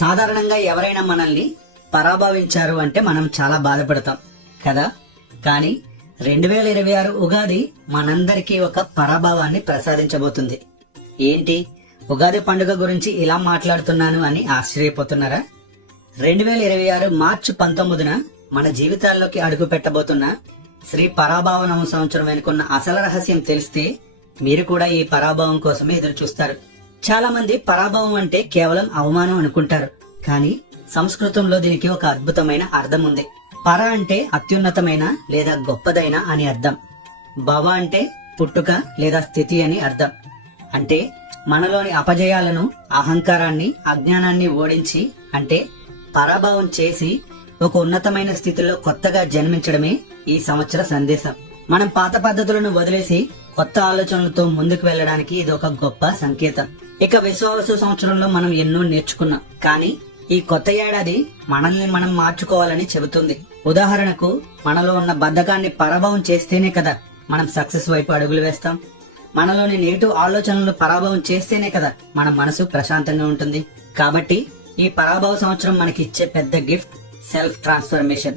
సాధారణంగా ఎవరైనా మనల్ని పరాభవించారు అంటే మనం చాలా బాధపడతాం కదా. కానీ 2026 ఉగాది మనందరికీ ఒక పరాభవాన్ని ప్రసాదించబోతుంది. ఏంటి, ఉగాది పండుగ గురించి ఇలా మాట్లాడుతున్నాను అని ఆశ్చర్యపోతున్నారా? 2026 మార్చి 19న మన జీవితాల్లోకి అడుగు పెట్టబోతున్న శ్రీ పరాభవ సంవత్సరం వెనుకున్న అసలు రహస్యం తెలిస్తే మీరు కూడా ఈ పరాభవం కోసమే ఎదురు చూస్తారు. చాలా మంది పరాభవం అంటే కేవలం అవమానం అనుకుంటారు. కానీ సంస్కృతంలో దీనికి ఒక అద్భుతమైన అర్థం ఉంది. పర అంటే అత్యున్నతమైన లేదా గొప్పదైన అని అర్థం. భవ అంటే పుట్టుక లేదా స్థితి అని అర్థం. అంటే మనలోని అపజయాలను, అహంకారాన్ని, అజ్ఞానాన్ని ఓడించి, అంటే పరాభవం చేసి ఒక ఉన్నతమైన స్థితిలో కొత్తగా జన్మించడమే ఈ సంవత్సర సందేశం. మనం పాత పద్ధతులను వదిలేసి కొత్త ఆలోచనలతో ముందుకు వెళ్ళడానికి ఇది ఒక గొప్ప సంకేతం. ఇక విశ్వావసు సంవత్సరంలో మనం ఎన్నో నేర్చుకున్నాం. కానీ ఈ కొత్త ఏడాది మనల్ని మనం మార్చుకోవాలని చెబుతుంది. ఉదాహరణకు, మనలో ఉన్న బద్ధకాన్ని పరాభవం చేస్తేనే కదా మనం సక్సెస్ వైపు అడుగులు వేస్తాం. మనలోని నెగిటివ్ ఆలోచనలను పరాభవం చేస్తేనే కదా మన మనసు ప్రశాంతంగా ఉంటుంది. కాబట్టి ఈ పరాభవ సంవత్సరం మనకి ఇచ్చే పెద్ద గిఫ్ట్ సెల్ఫ్ ట్రాన్స్ఫర్మేషన్.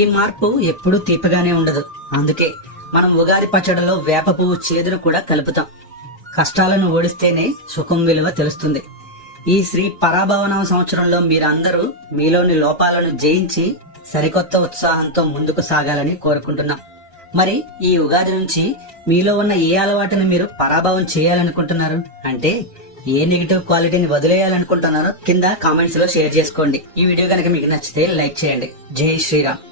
ఈ మార్పు ఎప్పుడూ తీపిగానే ఉండదు. అందుకే మనం ఉగాది పచ్చడిలో వేప పువ్వు చేదును కూడా కలుపుతాం. కష్టాలను ఓడిస్తేనే సుఖం విలువ తెలుస్తుంది. ఈ శ్రీ పరాభవ సంవత్సరంలో మీరందరూ మీలోని లోపాలను జయించి సరికొత్త ఉత్సాహంతో ముందుకు సాగాలని కోరుకుంటున్నాం. మరి ఈ ఉగాది నుంచి మీలో ఉన్న ఏ అలవాటును మీరు పరాభవం చేయాలనుకుంటున్నారు, అంటే ఏ నెగిటివ్ క్వాలిటీని వదిలేయాలనుకుంటున్నారో కింద కామెంట్స్ లో షేర్ చేసుకోండి. ఈ వీడియో కనుక మీకు నచ్చితే లైక్ చేయండి. జై శ్రీరామ్.